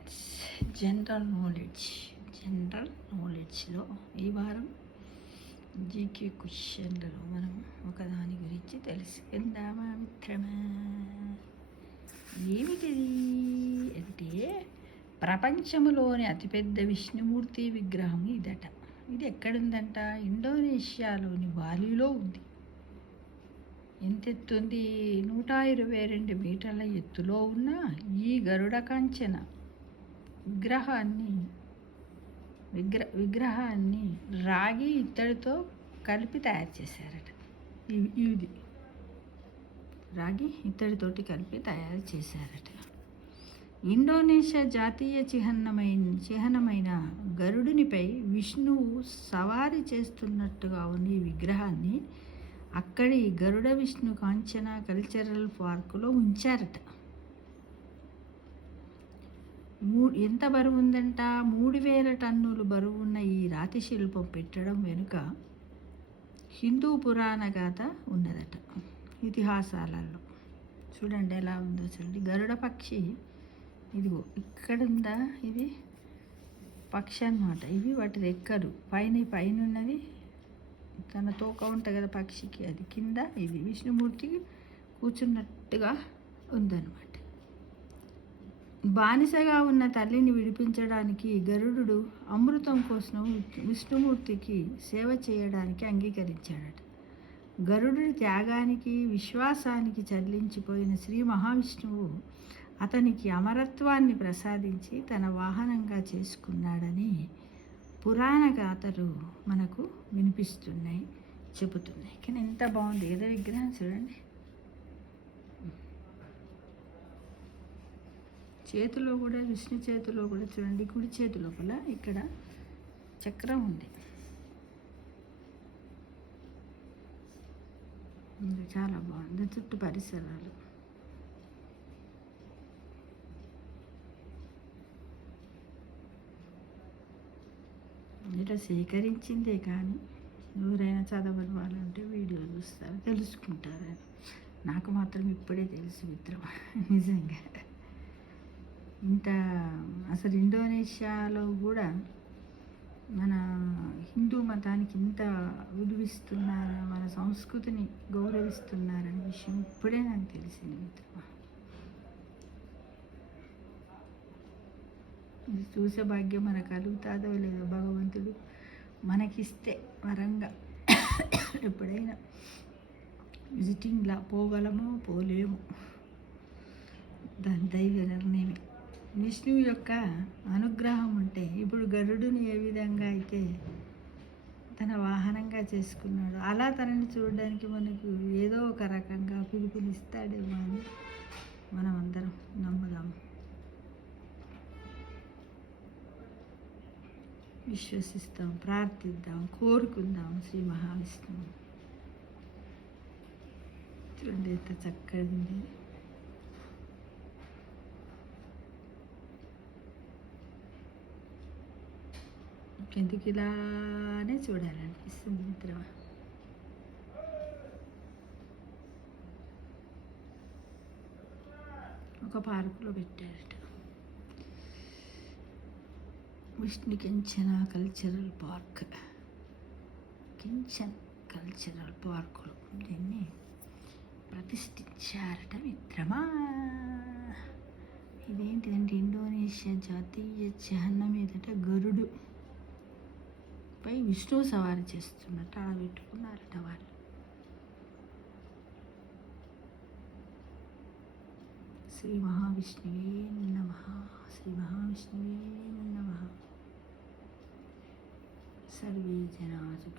Friends, general నాలెడ్జ్లో ఈ వారం GK క్వశ్చన్లలో మనం ఒకదాని గురించి తెలుసుకుందామా మిత్రమా? ఏమిటిది అంటే, ప్రపంచంలోని అతిపెద్ద విష్ణుమూర్తి విగ్రహం ఇదట. ఇది ఎక్కడుందంట? ఇండోనేషియాలోని బాలిలో ఉంది. ఎంత ఎత్తుంది? 122 మీటర్ల ఎత్తులో ఉన్న ఈ గరుడ కాంచన విగ్రహాన్ని రాగి ఇత్తడితో కలిపి తయారు చేశారట. ఇది రాగి ఇత్తడితోటి కలిపి తయారు చేశారట. ఇండోనేషియా జాతీయ చిహ్నమైన గరుడునిపై విష్ణువు సవారీ చేస్తున్నట్టుగా ఉన్న ఈ విగ్రహాన్ని అక్కడి గరుడ విష్ణు కాంచన కల్చరల్ పార్కులో ఉంచారట. ఎంత బరువు ఉందంట? 3000 టన్నులు బరువున్న ఈ రాతి శిల్పం పెట్టడం వెనుక హిందూ పురాణ గాథ ఉన్నదట. ఇతిహాసాలలో చూడండి ఎలా ఉందో చూడండి. గరుడ పక్షి ఇదిగో ఇక్కడుందా, ఇది పక్షి అన్నమాట. ఇవి వాటి రెక్కలు. పైన ఉన్నది తన తోక ఉంటుంది కదా పక్షికి, అది కింద ఇది విష్ణుమూర్తికి కూర్చున్నట్టుగా ఉందన్నమాట. బానిసగా ఉన్న తల్లిని విడిపించడానికి గరుడు అమృతం కోసం విష్ణుమూర్తికి సేవ చేయడానికి అంగీకరించాడట. గరుడుడి త్యాగానికి విశ్వాసానికి చెల్లించిపోయిన శ్రీ మహావిష్ణువు అతనికి అమరత్వాన్ని ప్రసాదించి తన వాహనంగా చేసుకున్నాడని పురాణ గాథలు మనకు వినిపిస్తున్నాయి, చెబుతున్నాయి. కానీ ఎంత బాగుంది ఏదో విగ్రహం చూడండి. చేతిలో కూడా, విష్ణు చేతిలో కూడా చూడండి, కుడి చేతి లోపల ఇక్కడ చక్రం ఉంది. చాలా బాగుంది. చుట్టూ పరిసరాలు ఇట్లా సేకరించిందే, కానీ ఎవరైనా చదవని వాళ్ళంటే వీడియో చూస్తారు, తెలుసుకుంటారు. నాకు మాత్రం ఇప్పుడే తెలుసు మిత్రమా, నిజంగా. ఇంత అసలు ఇండోనేషియాలో కూడా మన హిందూ మతానికి ఇంత విలువిస్తున్నారు, మన సంస్కృతిని గౌరవిస్తున్నారనే విషయం ఇప్పుడే నాకు తెలిసింది మిత్రమా. ఇది చూసే భాగ్యం మనకు కలుగుతుందో లేదో భగవంతుడు మనకిస్తే వరంగా ఎప్పుడైనా విజిటింగ్లా పోగలమో పోలేమో, దాని దైవ నిర్ణయమే. విష్ణువు యొక్క అనుగ్రహం ఉంటే, ఇప్పుడు గరుడుని ఏ విధంగా అయితే తన వాహనంగా చేసుకున్నాడు, అలా తనని చూడడానికి మనకు ఏదో ఒక రకంగా పిలుపునిస్తాడేమో అని మనం అందరం నమ్ముదాం, విశ్వసిస్తాం, ప్రార్థిద్దాం, కోరుకుందాం శ్రీ మహావిష్ణువు. చూడండి ఎంత చక్కగా. ఎందుకు ఇలానే చూడాలనిపిస్తుంది మిత్రమా. ఒక పార్కులో పెట్టారట, విష్ణు కించన కల్చరల్ పార్క్. కించన్ కల్చరల్ పార్కులో దీన్ని ప్రతిష్ఠించారట మిత్రమా. ఇదేంటిదంటే ఇండోనేషియా జాతీయ చిహ్నం మీదట గరుడు పై విష్ణువు సవారీ చేస్తున్నట్టు అలా పెట్టుకున్నారట వాళ్ళు. శ్రీ మహావిష్ణువే నమః, శ్రీ మహావిష్ణువే నమః. సర్వే జనా సుఖినో